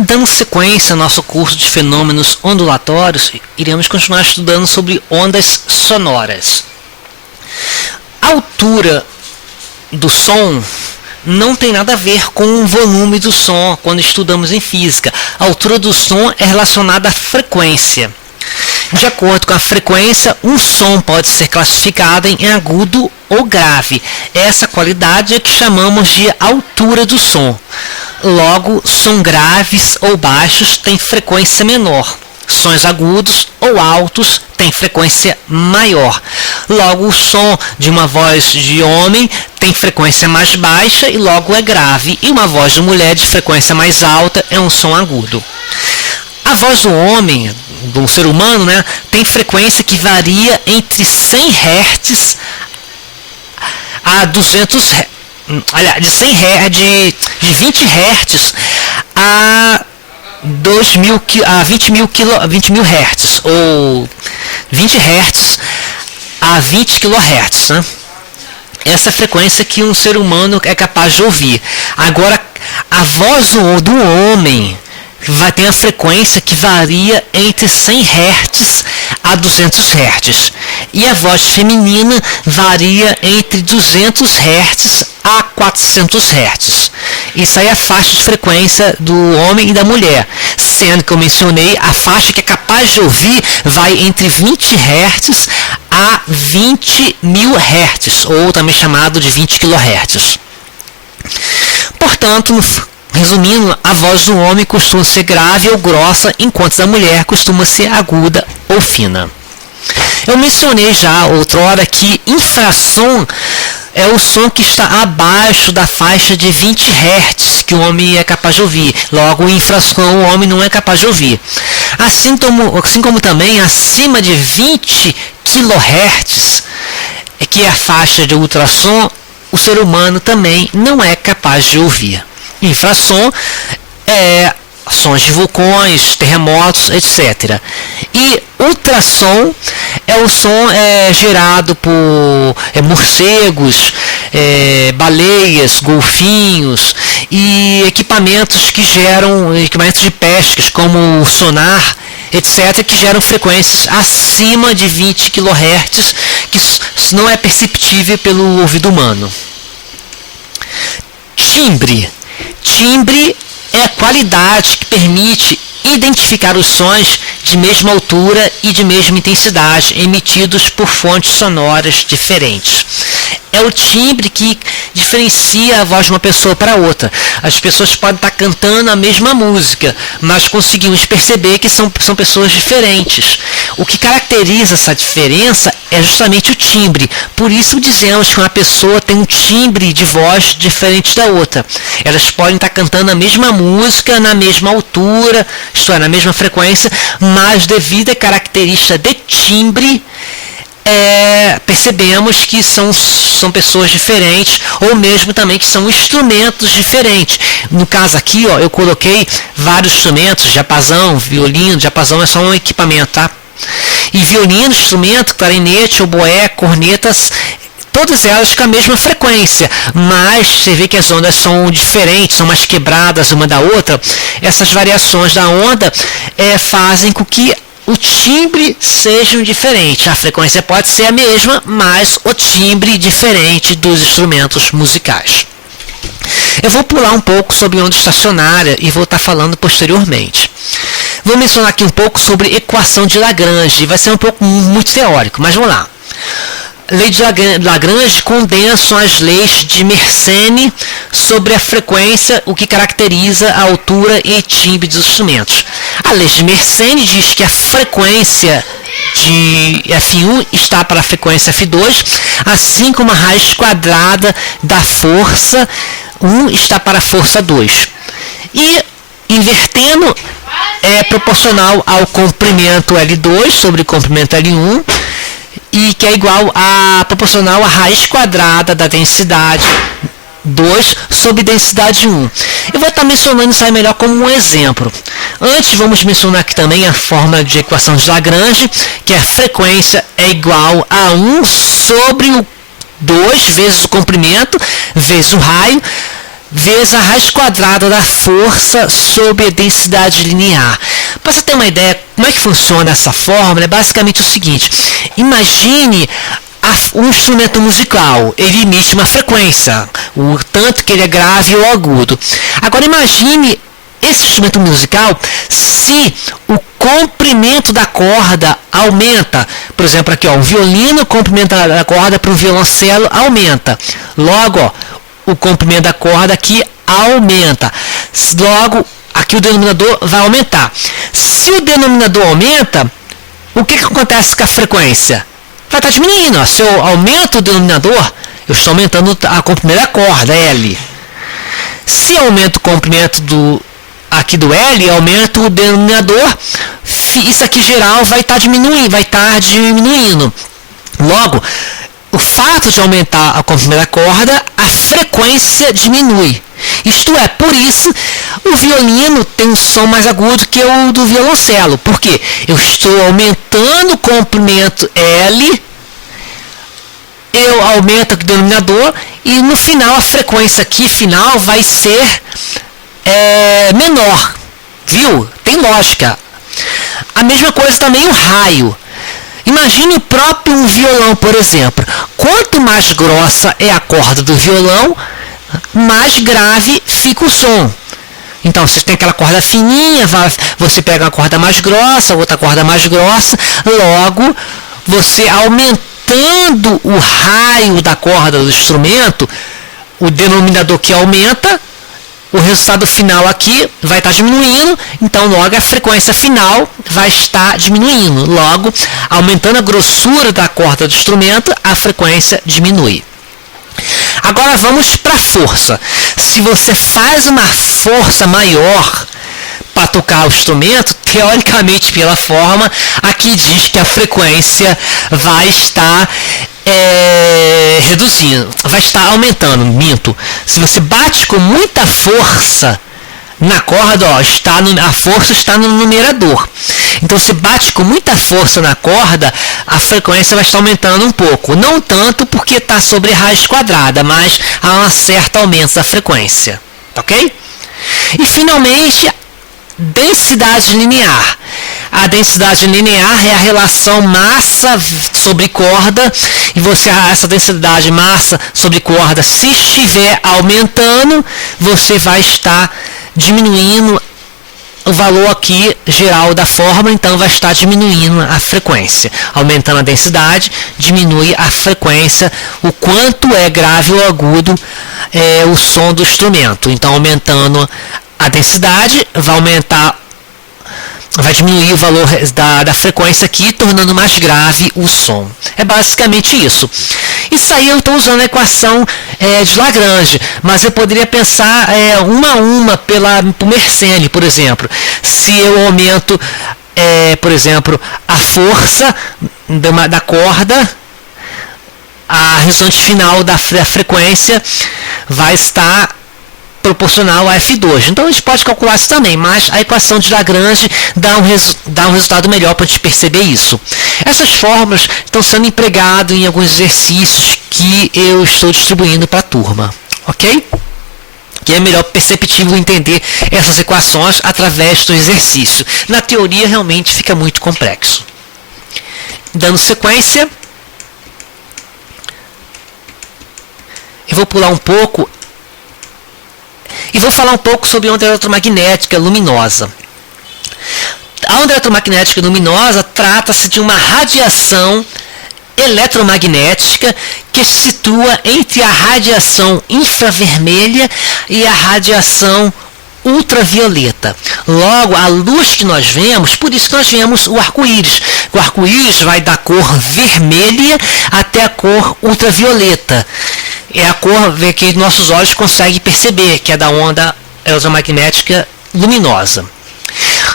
Dando sequência ao nosso curso de fenômenos ondulatórios, iremos continuar estudando sobre ondas sonoras. A altura do som não tem nada a ver com o volume do som quando estudamos em física. A altura do som é relacionada à frequência. De acordo com a frequência, um som pode ser classificado em agudo ou grave. Essa qualidade é que chamamos de altura do som. Logo, sons graves ou baixos têm frequência menor. Sons agudos ou altos têm frequência maior. Logo, o som de uma voz de homem tem frequência mais baixa e logo é grave. E uma voz de mulher de frequência mais alta é um som agudo. A voz do homem, do ser humano, tem frequência que varia entre 100 Hz a 200 Hz. Aliás, de 100 Hz, de 20 Hz a 20 mil Hz, ou 20 Hz a 20 kHz. Essa é a frequência que um ser humano é capaz de ouvir. Agora, a voz do homem vai ter a frequência que varia entre 100 Hz a 200 Hz. E a voz feminina varia entre 200 Hz a 400 Hz. Isso aí é a faixa de frequência do homem e da mulher. Sendo que eu mencionei, a faixa que é capaz de ouvir vai entre 20 Hz a 20 mil Hz, ou também chamado de 20 kHz. Portanto, resumindo, a voz do homem costuma ser grave ou grossa, enquanto a da mulher costuma ser aguda ou fina. Eu mencionei já outrora que infrassom é o som que está abaixo da faixa de 20 Hz que o homem é capaz de ouvir. Logo, o infrassom o homem não é capaz de ouvir. Assim como também acima de 20 kHz, que é a faixa de ultrassom, o ser humano também não é capaz de ouvir. Infrassom é sons de vulcões, terremotos, etc. E ultrassom é o som gerado por morcegos, baleias, golfinhos e equipamentos que geram equipamentos de pesca, como o sonar, etc., que geram frequências acima de 20 kHz, que não é perceptível pelo ouvido humano. Timbre. Timbre é a qualidade que permite identificar os sons de mesma altura e de mesma intensidade emitidos por fontes sonoras diferentes. É o timbre que diferencia a voz de uma pessoa para outra. As pessoas podem estar cantando a mesma música, mas conseguimos perceber que são pessoas diferentes. O que caracteriza essa diferença é justamente o timbre. Por isso dizemos que uma pessoa tem um timbre de voz diferente da outra. Elas podem estar cantando a mesma música na mesma altura, isto é, na mesma frequência, mas devido à característica de timbre, percebemos que são pessoas diferentes, ou mesmo também que são instrumentos diferentes. No caso aqui, eu coloquei vários instrumentos, diapasão, violino. Diapasão é só um equipamento, tá? E violino, instrumento, clarinete, oboé, cornetas, todas elas com a mesma frequência, mas você vê que as ondas são diferentes, são mais quebradas uma da outra. Essas variações da onda fazem com que o timbre seja diferente. A frequência pode ser a mesma, mas o timbre diferente dos instrumentos musicais. Eu vou pular um pouco sobre onda estacionária e vou estar falando posteriormente. Vou mencionar aqui um pouco sobre equação de Lagrange. Vai ser um pouco muito teórico, mas vamos lá. Lei de Lagrange condensam as leis de Mersenne sobre a frequência, o que caracteriza a altura e timbre dos instrumentos. A lei de Mersenne diz que a frequência de F1 está para a frequência F2, assim como a raiz quadrada da força 1 está para a força 2. E, invertendo, é proporcional ao comprimento L2 sobre o comprimento L1, e que é igual a proporcional à raiz quadrada da densidade 2 sobre densidade 1. Eu vou estar mencionando isso aí melhor como um exemplo. Antes, vamos mencionar aqui também a fórmula de equação de Lagrange, que a frequência é igual a 1 sobre o 2 vezes o comprimento vezes o raio vezes a raiz quadrada da força sobre a densidade linear. Para você ter uma ideia como é que funciona essa fórmula, é basicamente o seguinte: imagine um instrumento musical, ele emite uma frequência, o tanto que ele é grave ou agudo. Agora imagine esse instrumento musical se o comprimento da corda aumenta. Por exemplo, aqui, ó, o violino, o comprimento da corda para um violoncelo aumenta. Logo, ó, o comprimento da corda aqui aumenta. Logo, aqui o denominador vai aumentar. Se o denominador aumenta, o que acontece com a frequência? Vai estar diminuindo. Ó. Se eu aumento o denominador, eu estou aumentando a comprimento da corda, L. Se eu aumento o comprimento aqui do L, aumento o denominador, isso aqui geral vai estar diminuindo. Logo, o fato de aumentar a comprimento da corda, a frequência diminui. Isto é, por isso, o violino tem um som mais agudo que o do violoncelo. Por quê? Eu estou aumentando o comprimento L, eu aumento o denominador, e no final, a frequência aqui final vai ser menor. Viu? Tem lógica. A mesma coisa também o raio. Imagine o próprio violão, por exemplo. Quanto mais grossa é a corda do violão, mais grave fica o som. Então, você tem aquela corda fininha, você pega uma corda mais grossa, outra corda mais grossa, logo, você aumentando o raio da corda do instrumento, o denominador que aumenta, o resultado final aqui vai estar diminuindo, então logo a frequência final vai estar diminuindo. Logo, aumentando a grossura da corda do instrumento, a frequência diminui. Agora vamos para a força. Se você faz uma força maior para tocar o instrumento, teoricamente pela forma, aqui diz que a frequência vai estar reduzindo, vai estar aumentando, minto. Se você bate com muita força na corda, ó, a força está no numerador. Então, se bate com muita força na corda, a frequência vai estar aumentando um pouco. Não tanto porque está sobre raiz quadrada, mas há um certo aumento da frequência. Ok? E, finalmente, densidade linear. A densidade linear é a relação massa sobre corda, e essa densidade massa sobre corda, se estiver aumentando, você vai estar diminuindo o valor aqui geral da fórmula, então vai estar diminuindo a frequência. Aumentando a densidade, diminui a frequência, o quanto é grave ou agudo o som do instrumento. Então, aumentando a densidade, vai diminuir o valor da frequência aqui, tornando mais grave o som. É basicamente isso. Isso aí eu estou usando a equação de Lagrange, mas eu poderia pensar uma a uma por Mersenne, por exemplo. Se eu aumento, por exemplo, a força da corda, a resultante final da frequência vai estar proporcional a F2. Então a gente pode calcular isso também, mas a equação de Lagrange dá um resultado melhor para a gente perceber isso. Essas fórmulas estão sendo empregadas em alguns exercícios que eu estou distribuindo para a turma, ok? Que é melhor perceptível entender essas equações através do exercício. Na teoria realmente fica muito complexo. Dando sequência, eu vou pular um pouco e vou falar um pouco sobre onda eletromagnética luminosa. A onda eletromagnética luminosa trata-se de uma radiação eletromagnética que se situa entre a radiação infravermelha e a radiação ultravioleta. Logo, a luz que nós vemos, por isso que nós vemos o arco-íris. O arco-íris vai da cor vermelha até a cor ultravioleta. É a cor que nossos olhos conseguem perceber, que é da onda eletromagnética luminosa.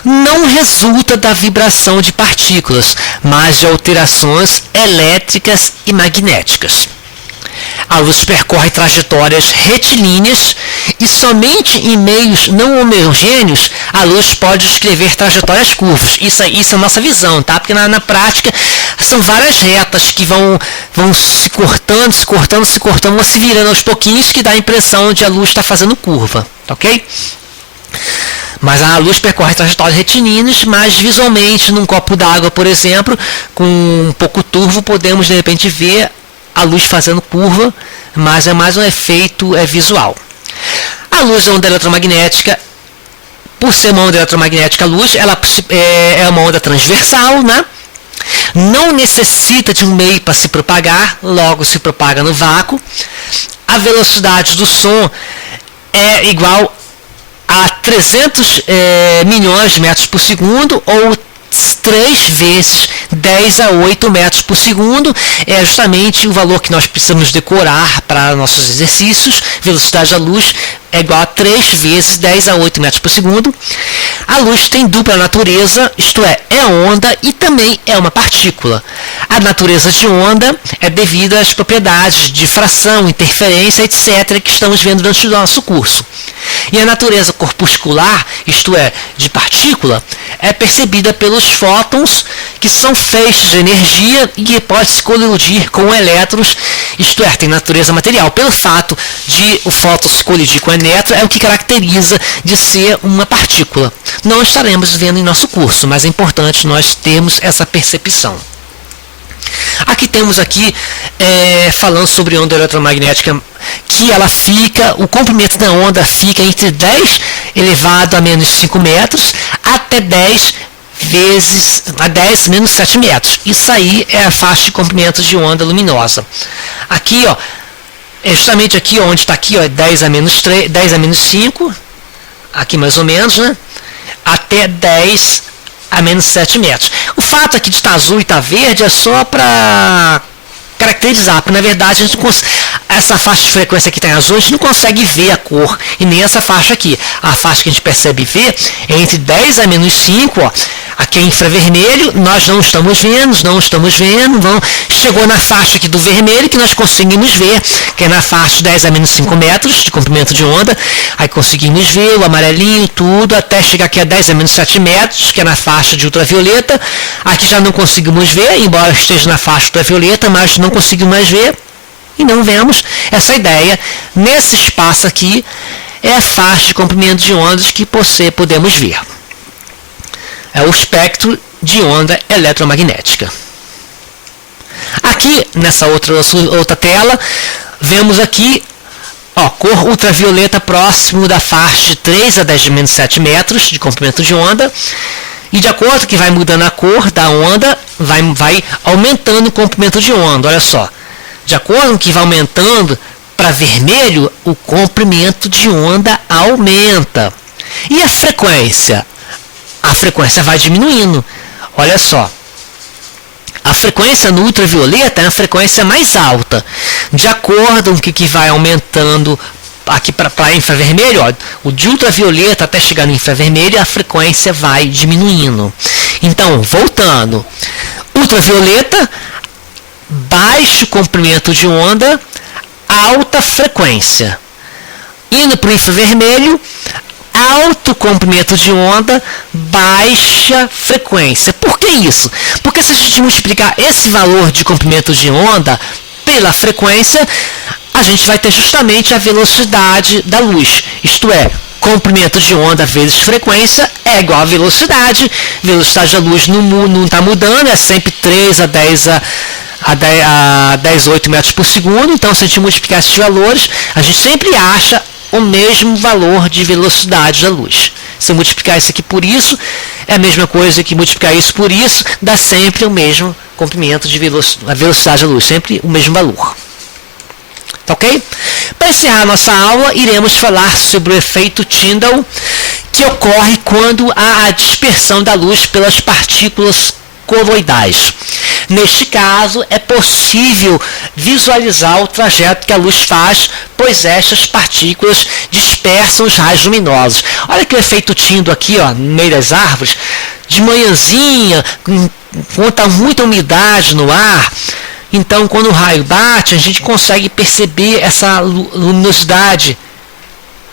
Não resulta da vibração de partículas, mas de alterações elétricas e magnéticas. A luz percorre trajetórias retilíneas e somente em meios não homogêneos a luz pode descrever trajetórias curvas. Isso é a nossa visão, tá? Porque na prática são várias retas que vão se cortando, vão se virando aos pouquinhos, que dá a impressão de a luz estar fazendo curva, ok? Mas a luz percorre trajetórias retilíneas, mas visualmente num copo d'água, por exemplo, com um pouco turvo, podemos de repente ver a luz fazendo curva, mas é mais um efeito visual. A luz é onda eletromagnética. Por ser uma onda eletromagnética, a luz ela é uma onda transversal, né? Não necessita de um meio para se propagar, logo se propaga no vácuo. A velocidade do som é igual a 300 milhões de metros por segundo, ou 3 vezes 10 a 8 metros por segundo, é justamente o valor que nós precisamos decorar para nossos exercícios. Velocidade da luz é igual a 3 vezes 10 a 8 metros por segundo. A luz tem dupla natureza, isto é onda e também é uma partícula. A natureza de onda é devido às propriedades de difração, interferência, etc., que estamos vendo durante o nosso curso. E a natureza corpuscular, isto é, de partícula, é percebida pelos fótons, que são feixes de energia e que pode se colidir com elétrons, isto é, tem natureza material. Pelo fato de o fóton se colidir com o elétron, é o que caracteriza de ser uma partícula. Não estaremos vendo em nosso curso, mas é importante nós termos essa percepção. Aqui temos falando sobre onda eletromagnética, que ela fica, o comprimento da onda fica entre 10 elevado a menos 5 metros até 10 vezes a 10 menos 7 metros. Isso aí é a faixa de comprimento de onda luminosa. Aqui, é justamente aqui onde está aqui, 10 a menos 3, 10 a menos 5, aqui mais ou menos, né? Até 10 a menos 7 metros. O fato aqui de estar azul e estar verde é só para caracterizar, porque na verdade a gente essa faixa de frequência que está em azul, a gente não consegue ver a cor, e nem essa faixa aqui. A faixa que a gente percebe ver é entre 10 a menos 5, aqui é infravermelho, nós não estamos vendo, chegou na faixa aqui do vermelho, que nós conseguimos ver, que é na faixa de 10 a menos 5 metros de comprimento de onda, aí conseguimos ver o amarelinho, tudo, até chegar aqui a 10 a menos 7 metros, que é na faixa de ultravioleta. Aqui já não conseguimos ver, embora esteja na faixa ultravioleta, mas não conseguimos mais ver, e não vemos essa ideia. Nesse espaço aqui é a faixa de comprimento de ondas que podemos ver. É o espectro de onda eletromagnética. Aqui, nessa outra tela, vemos aqui cor ultravioleta próximo da faixa de 3 a 10 menos 7 metros de comprimento de onda. E de acordo com que vai mudando a cor da onda, vai aumentando o comprimento de onda. Olha só. De acordo com que vai aumentando para vermelho, o comprimento de onda aumenta. E a frequência? A frequência vai diminuindo. Olha só. A frequência no ultravioleta é a frequência mais alta. De acordo com que vai aumentando aqui para infravermelho, o de ultravioleta até chegar no infravermelho, a frequência vai diminuindo. Então, voltando. Ultravioleta, baixo comprimento de onda, alta frequência. Indo para o infravermelho, alto comprimento de onda, baixa frequência. Por que isso? Porque se a gente multiplicar esse valor de comprimento de onda pela frequência, a gente vai ter justamente a velocidade da luz. Isto é, comprimento de onda vezes frequência é igual a velocidade. Velocidade da luz não está mudando, é sempre 3 a 10 a 10,8 metros por segundo. Então, se a gente multiplicar esses valores, a gente sempre acha o mesmo valor de velocidade da luz. Se eu multiplicar isso aqui por isso, é a mesma coisa que multiplicar isso por isso, dá sempre o mesmo comprimento de velocidade da luz, sempre o mesmo valor. Tá ok? Para encerrar nossa aula, iremos falar sobre o efeito Tyndall, que ocorre quando há a dispersão da luz pelas partículas coloidais. Neste caso, é possível visualizar o trajeto que a luz faz, pois estas partículas dispersam os raios luminosos. Olha que o efeito Tyndall aqui, no meio das árvores, de manhãzinha, quando está muita umidade no ar, Então, quando o raio bate, a gente consegue perceber essa luminosidade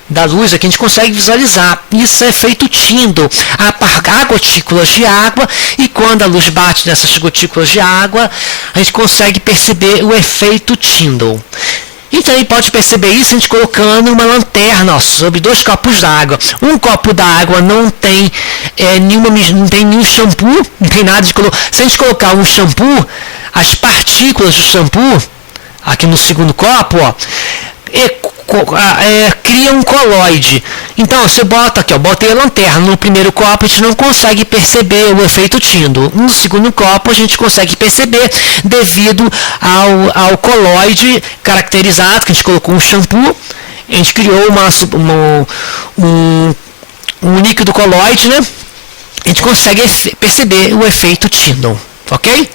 da luz aqui, a gente consegue visualizar. Isso é efeito Tyndall. Há gotículas de água, e quando a luz bate nessas gotículas de água, a gente consegue perceber o efeito Tyndall. E também pode perceber isso a gente colocando uma lanterna sobre 2 copos d'água. Um copo d'água não tem não tem nenhum shampoo, não tem nada de colocar. Se a gente colocar um shampoo, as partículas do shampoo, aqui no segundo copo, ó, cria um coloide. Então você bota aqui, ó, botei a lanterna no primeiro copo, a gente não consegue perceber o efeito Tyndall. No segundo copo a gente consegue perceber devido ao coloide caracterizado, que a gente colocou um shampoo, a gente criou um líquido coloide, né? A gente consegue perceber o efeito Tyndall, ok?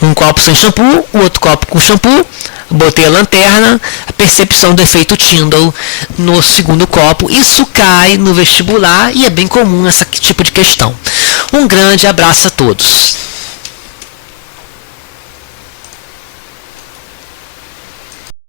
Um copo sem shampoo, o outro copo com shampoo. Botei a lanterna, a percepção do efeito Tyndall no segundo copo. Isso cai no vestibular e é bem comum esse tipo de questão. Um grande abraço a todos.